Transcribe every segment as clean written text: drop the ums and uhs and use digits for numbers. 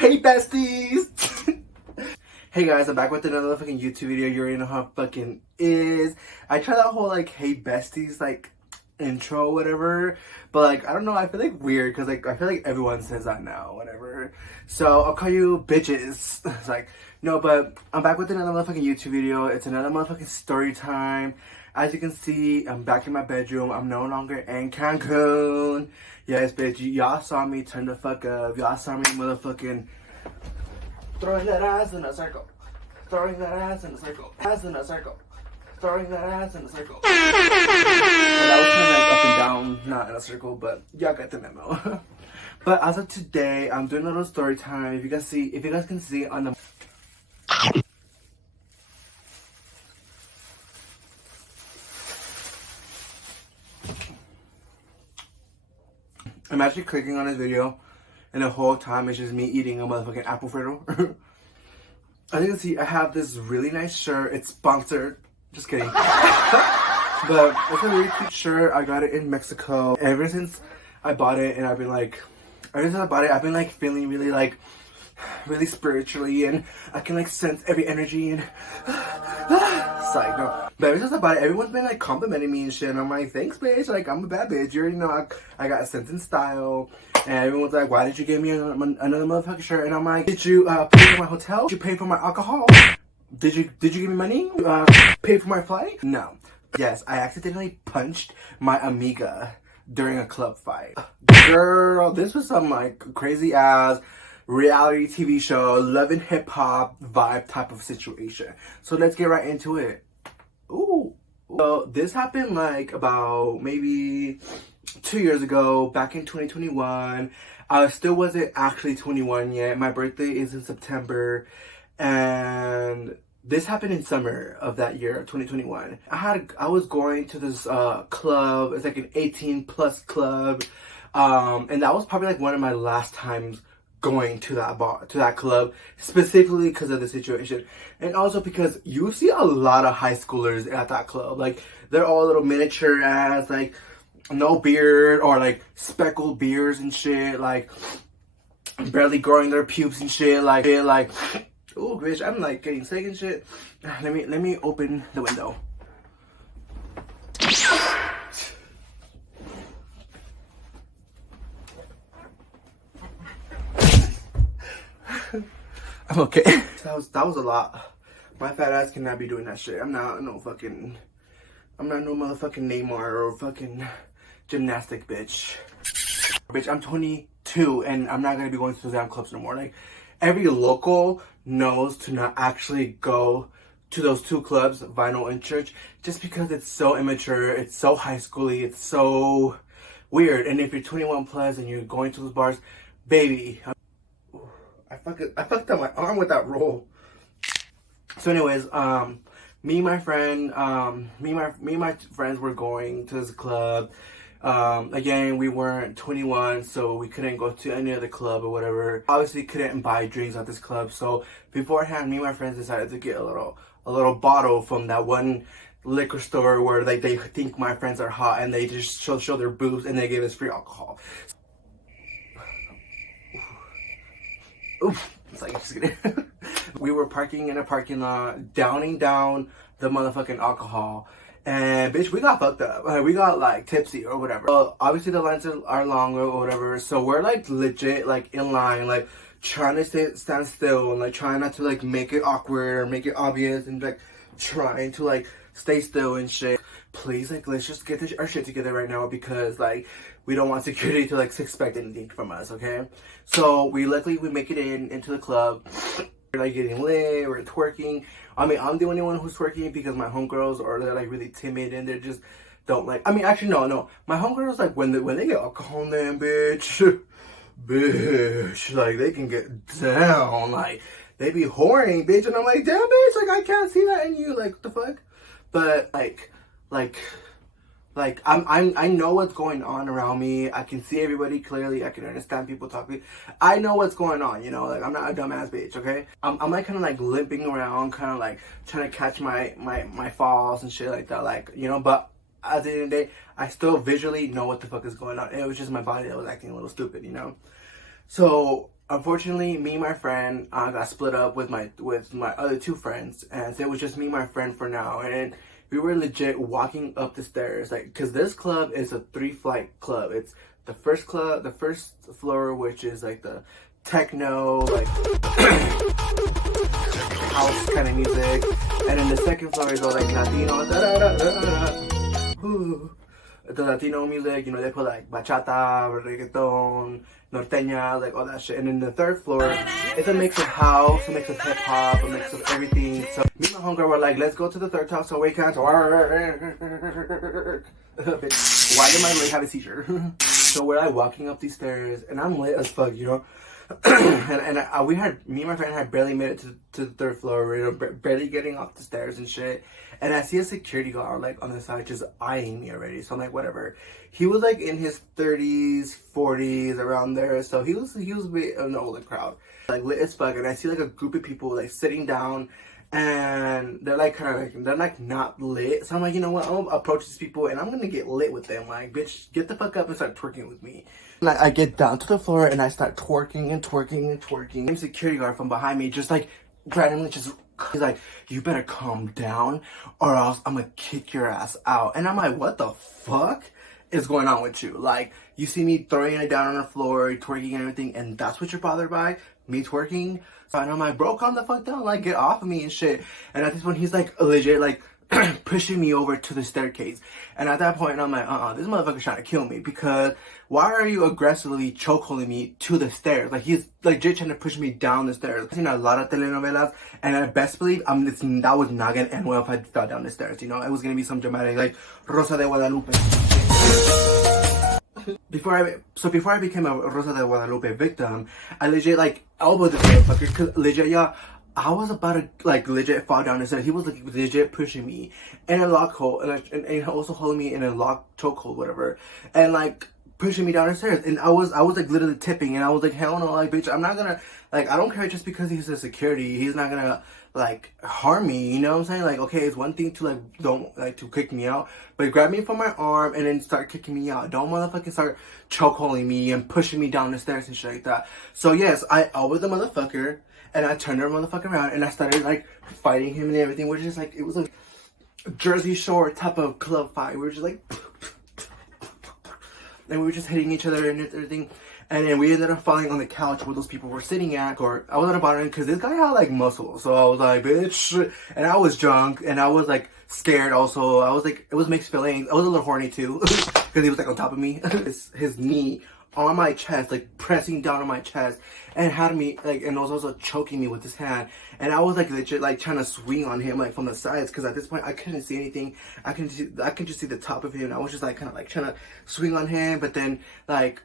Hey besties! Hey guys, I'm back with another fucking YouTube video. You already know how it fucking is. I tried that whole like hey besties like intro whatever, but like I don't know, I feel like weird because like I feel like everyone says that now, whatever. So I'll call you bitches. It's like no, but I'm back with another motherfucking YouTube video. It's another motherfucking story time. As you can see, I'm back in my bedroom. I'm no longer in Cancun. Yes, bitch, y'all saw me turn the fuck up. Y'all saw me motherfucking throwing that ass in a circle. Throwing that ass in a circle. Ass in a circle. Throwing that ass in a circle. Well, that was kind of like up and down, not in a circle, but y'all got the memo. But as of today, I'm doing a little story time. If you guys can see on the I'm actually clicking on this video, and the whole time it's just me eating a motherfucking apple fritter. As you can see, I have this really nice shirt. It's sponsored. Just kidding. But it's a really cute shirt. I got it in Mexico. Ever since I bought it, and I've been like feeling really spiritually, and I can like sense every energy and side note. But ever since I bought it, everyone's been like complimenting me and shit, and I'm like, thanks bitch, like I'm a bad bitch, you already know I got sense and style. And everyone's like, why did you give me another motherfucking shirt? And I'm like, did you pay for my hotel? Did you pay for my alcohol? Did you give me money? Pay for my flight? No. Yes, I accidentally punched my amiga during a club fight. Girl, this was some like crazy ass reality TV show, love and hip hop vibe type of situation. So let's get right into it. Ooh. So this happened like about maybe 2 years ago, back in 2021. I still wasn't actually 21 yet. My birthday is in September, and this happened in summer of that year, 2021. I was going to this club. It's like an 18 plus club, and that was probably like one of my last times going to that club, specifically because of the situation, and also because you see a lot of high schoolers at that club. Like they're all little miniature ass, like no beard or like speckled beards and shit, like barely growing their pubes and shit, like ooh bitch, I'm like getting sick and shit. Let me open the window. I'm okay. That was a lot. My fat ass cannot be doing that shit. I'm not no motherfucking Neymar or fucking gymnastic bitch. Bitch, I'm 22 and I'm not gonna be going to those damn clubs no more. Like every local knows to not actually go to those two clubs, Vinyl and Church, just because it's so immature, it's so high schooly, it's so weird. And if you're 21 plus and you're going to those bars, baby, I fucked up my arm with that roll. So anyways, me and my friends were going to this club. Again, we weren't 21, so we couldn't go to any other club or whatever. Obviously couldn't buy drinks at this club. So beforehand, me and my friends decided to get a little bottle from that one liquor store where like they think my friends are hot, and they just show their boobs, and they gave us free alcohol. Oof, it's like, just kidding. We were parking in a parking lot, downing down the motherfucking alcohol, and bitch, we got fucked up. We got like tipsy or whatever. Well, obviously the lines are longer or whatever, so we're like legit like in line, like trying to stand still and like trying not to like make it awkward or make it obvious, and like trying to like stay still and shit. Please, like, let's just get our shit together right now, because like we don't want security to like suspect anything from us, okay? So we make it into the club. We're like getting lit, we're twerking. I mean, I'm the only one who's twerking because my homegirls are like really timid and they're just don't like. I mean, actually no. My homegirls, like when they get alcohol in them, bitch, like they can get down, like they be whoring, bitch, and I'm like, damn, bitch, like I can't see that in you, like what the fuck? But I know what's going on around me. I can see everybody clearly. I can understand people talking. I know what's going on, you know, like I'm not a dumbass bitch, okay? I'm like kind of like limping around, kind of like trying to catch my falls and shit like that, like, you know, but at the end of the day, I still visually know what the fuck is going on. It was just my body that was acting a little stupid, you know? So unfortunately, me and my friend got split up with my other two friends, and so it was just me and my friend for now. And we were legit walking up the stairs, like, because this club is a 3-flight club. It's the first floor, which is like the techno, like house kind of music, and then the second floor is all like Latino, the Latino music, you know, they put like bachata, reggaeton, norteña, like all that shit. And then the third floor, it's a mix of house, a mix of hip hop, a mix of everything. So me and my homegirl were like, let's go to the third top so we can work. Why did my leg have a seizure? So we're like walking up these stairs, and I'm lit as fuck, you know. Me and my friend had barely made it to the third floor, you know, barely getting off the stairs and shit. And I see a security guard like on the side just eyeing me already. So I'm like, whatever. He was like in his 30s, 40s, around there. So he was a bit of an older crowd, like lit as fuck. And I see like a group of people like sitting down, and they're like kind of like, they're like not lit. So I'm like, you know what, I'm gonna approach these people and I'm gonna get lit with them. Like, bitch, get the fuck up and start twerking with me. Like, I get down to the floor and I start twerking and twerking and twerking. The security guard from behind me just like randomly just, he's like, you better calm down or else I'm gonna kick your ass out. And I'm like, what the fuck is going on with you? Like, you see me throwing it down on the floor, twerking and everything, and that's what you're bothered by? Me twerking? And I'm like, bro, calm the fuck down, like, get off of me and shit. And at this point, he's like, legit, like, pushing me over to the staircase. And at that point, I'm like, this motherfucker's trying to kill me, because why are you aggressively chokeholding me to the stairs? Like, he's legit trying to push me down the stairs. I've seen a lot of telenovelas, and I best believe that was not gonna end well if I fell down the stairs, you know? It was gonna be some dramatic, like, Rosa de Guadalupe. Before I became a Rosa de Guadalupe victim, I legit like elbowed this motherfucker, because legit, yeah, I was about to like legit fall down the stairs. He was like legit pushing me in a lock hold, and also holding me in a lock chokehold, whatever, and like pushing me down the stairs. And I was like literally tipping, and I was like, hell no, like, bitch, I'm not gonna, like, I don't care just because he's a security, he's not gonna like harm me, you know what I'm saying? Like, okay, it's one thing to like don't like to kick me out, but grab me from my arm and then start kicking me out. Don't motherfucking start chokeholding me and pushing me down the stairs and shit like that. So yes, I elbowed the motherfucker, and I turned the motherfucker around and I started like fighting him and everything, which is like, it was like Jersey Shore type of club fight. We were just like and we were just hitting each other and everything. And then we ended up falling on the couch where those people were sitting at. Or I was at the bottom because this guy had like muscle. So I was like, bitch. And I was drunk and I was like scared also. I was like, it was mixed feelings. I was a little horny too because he was like on top of me. his knee on my chest, like pressing down on my chest, and had me like, and was also choking me with his hand. And I was like legit like trying to swing on him like from the sides, because at this point I couldn't see anything. I could just see the top of him. And I was just like kind of like trying to swing on him, but then like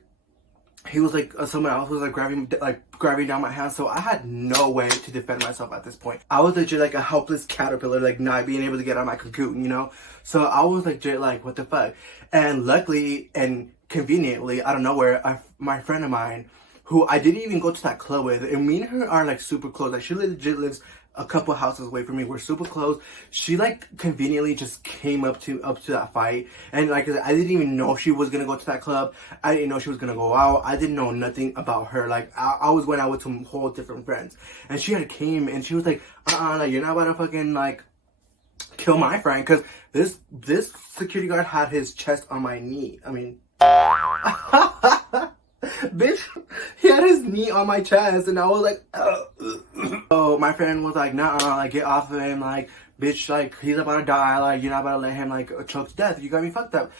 he was like, someone else was like grabbing down my hand. So I had no way to defend myself at this point. I was legit like a helpless caterpillar, like not being able to get out of my cocoon, you know? So I was legit like, what the fuck? And luckily and conveniently, out of nowhere, my friend of mine, who I didn't even go to that club with, and me and her are like super close. Like, she legit lives a couple houses away from me. We're super close. She like conveniently just came up to that fight, and like I didn't even know she was gonna go to that club. I didn't know she was gonna go out. I didn't know nothing about her. Like I was going out with some whole different friends, and she had came and she was like, like, you're not about to fucking like kill my friend, because this security guard had his chest on my knee. I mean, bitch, he had his knee on my chest, and I was like, so my friend was like, nah, like, get off of him, like, bitch, like, he's about to die, like, you're not about to let him, like, choke to death, you got me fucked up.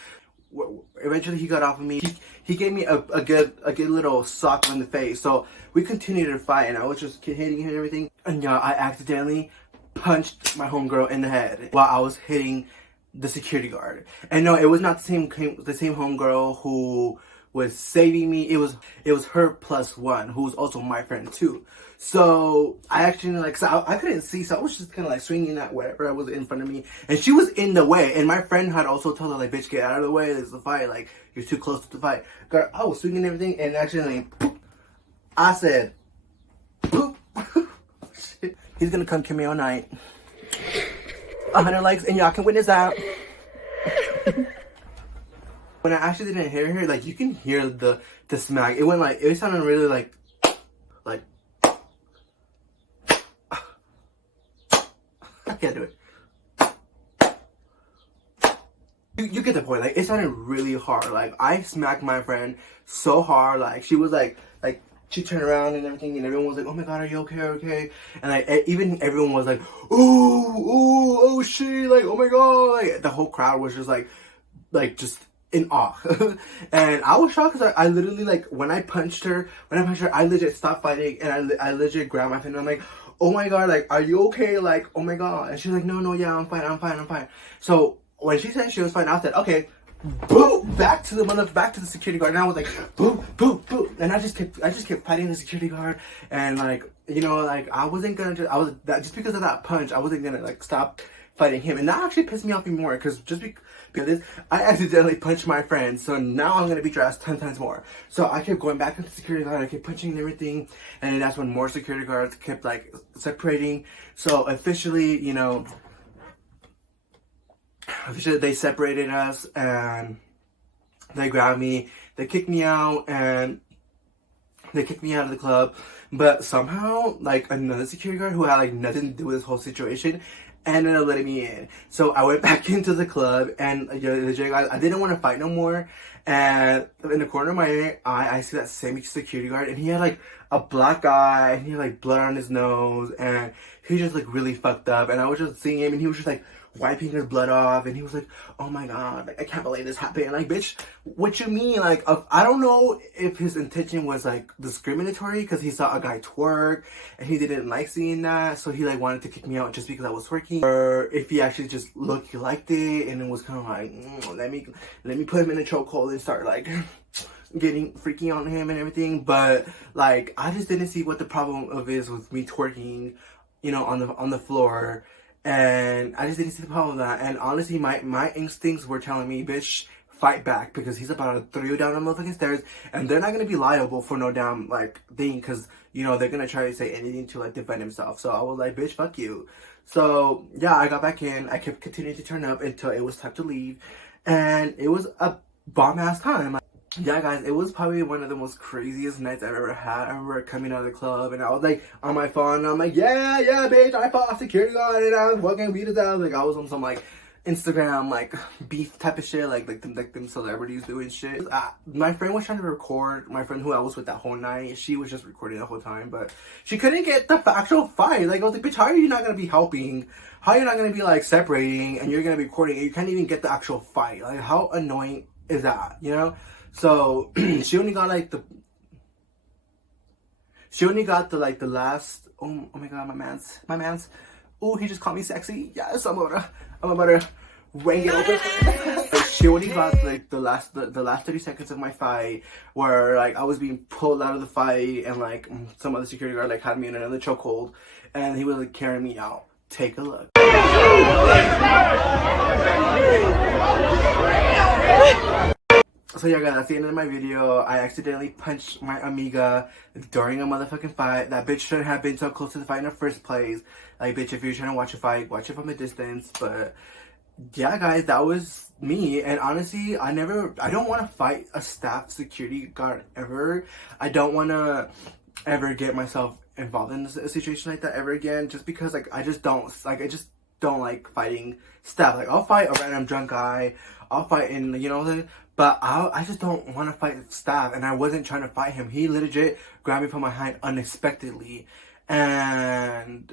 Eventually he got off of me. He gave me a good little sock on the face. So we continued to fight, and I was just hitting him and everything, and yeah, I accidentally punched my homegirl in the head while I was hitting the security guard. And no, it was not the same homegirl who was saving me. It was her plus one, who was also my friend too. So I actually like, so I couldn't see, so I was just kind of like swinging at whatever was in front of me, and she was in the way. And my friend had also told her like, bitch, get out of the way, there's a fight, like, you're too close to the fight. Girl, I was swinging everything, and actually like, poop, I said, poop. Shit. He's gonna come kill me all night. 100 likes, and y'all can witness that. When I actually didn't hear her, like, you can hear the smack. It went like, it sounded really like I can't do it. You get the point. Like, it sounded really hard. Like, I smacked my friend so hard. Like, she was like she turned around and everything, and everyone was like, "Oh my god, are you okay? Okay?" And like, even everyone was like, "Ooh, ooh, oh shit!" Like, "Oh my god!" Like, the whole crowd was just like just in awe. And I was shocked because I literally, like, when I punched her, I legit stopped fighting, and I legit grabbed my friend, and I'm like, "Oh my god, like, are you okay? Like, oh my god." And she's like, "No, yeah, I'm fine. So when she said she was fine, I said, "Okay." Boom! Back to the security guard, and I was like, boom, boom, boom, and I just kept fighting the security guard, and like, you know, like, I wasn't gonna just because of that punch, I wasn't gonna like stop fighting him, and that actually pissed me off even more, because because I accidentally punched my friend, so now I'm gonna beat your ass 10 times more. So I kept going back into the security guard, I kept punching and everything, and that's when more security guards kept like separating. So officially, you know, they separated us, and they grabbed me, they kicked me out, and they kicked me out of the club. But somehow, like, another security guard who had like nothing to do with this whole situation ended up letting me in. So I went back into the club, and I didn't want to fight no more. And in the corner of my eye, I see that same security guard, and he had like a black eye, and he had like blood on his nose, and he just like really fucked up. And I was just seeing him, and he was just like wiping his blood off, and he was like, "Oh my god, like, I can't believe this happened." Like, bitch, what you mean? Like, I don't know if his intention was like discriminatory because he saw a guy twerk and he didn't like seeing that, so he like wanted to kick me out just because I was twerking, or if he actually just he liked it and it was kind of like, let me put him in a chokehold and start like getting freaky on him and everything. But like, I just didn't see what the problem of is with me twerking, you know, on the floor. And I just didn't see the problem with that. And honestly, my instincts were telling me, bitch, fight back, because he's about to throw you down the motherfucking stairs, and they're not gonna be liable for no damn like thing, because you know they're gonna try to say anything to like defend himself. So I was like, bitch, fuck you. So yeah, I got back in. I kept continuing to turn up until it was time to leave, and it was a bomb ass time. Yeah, guys, it was probably one of the most craziest nights I've ever had. I remember coming out of the club, and I was like on my phone, and I'm like, yeah, bitch, I fought a security guard, and I was fucking beat his ass. Like, I was on some like Instagram like beef type of shit, like them celebrities doing shit. My friend was trying to record. My friend who I was with that whole night, she was just recording the whole time, but she couldn't get the actual fight. Like, I was like, bitch, how are you not gonna be helping? How are you not gonna be like separating, and you're gonna be recording, and you can't even get the actual fight? Like, how annoying is that, you know? So she only got like the last. Oh my god, my man's. Oh, he just called me sexy. Yes, I'm about to wang it open. But she only got like the last 30 seconds of my fight, where like I was being pulled out of the fight, and like some other security guard like had me in another chokehold, and he was like carrying me out. Take a look. So yeah, guys, that's the end of my video. I accidentally punched my amiga during a motherfucking fight. That bitch shouldn't have been so close to the fight in the first place. Like, bitch, if you're trying to watch a fight, watch it from a distance. But yeah, guys, that was me. And honestly, I don't want to fight a staff security guard ever. I don't want to ever get myself involved in a situation like that ever again, just because like I just don't like fighting staff. Like, I'll fight a random drunk guy, I'll fight in, you know, but I just don't want to fight staff. And I wasn't trying to fight him. He legit grabbed me from behind unexpectedly, and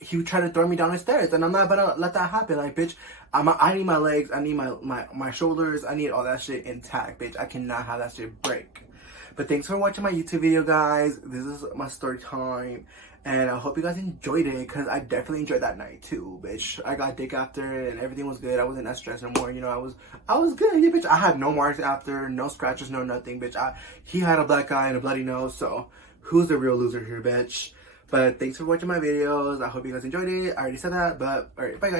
he tried to throw me down the stairs, and I'm not gonna let that happen. Like, bitch, I need my legs, I need my shoulders, I need all that shit intact, bitch. I cannot have that shit break. But thanks for watching my YouTube video, guys. This is my story time, and I hope you guys enjoyed it, because I definitely enjoyed that night too, bitch. I got dick after it, and everything was good. I wasn't that stressed anymore, you know. I was good, yeah, bitch. I had no marks after, no scratches, no nothing, bitch. He had a black eye and a bloody nose, so who's the real loser here, bitch? But thanks for watching my videos. I hope you guys enjoyed it. I already said that, but alright, bye, guys.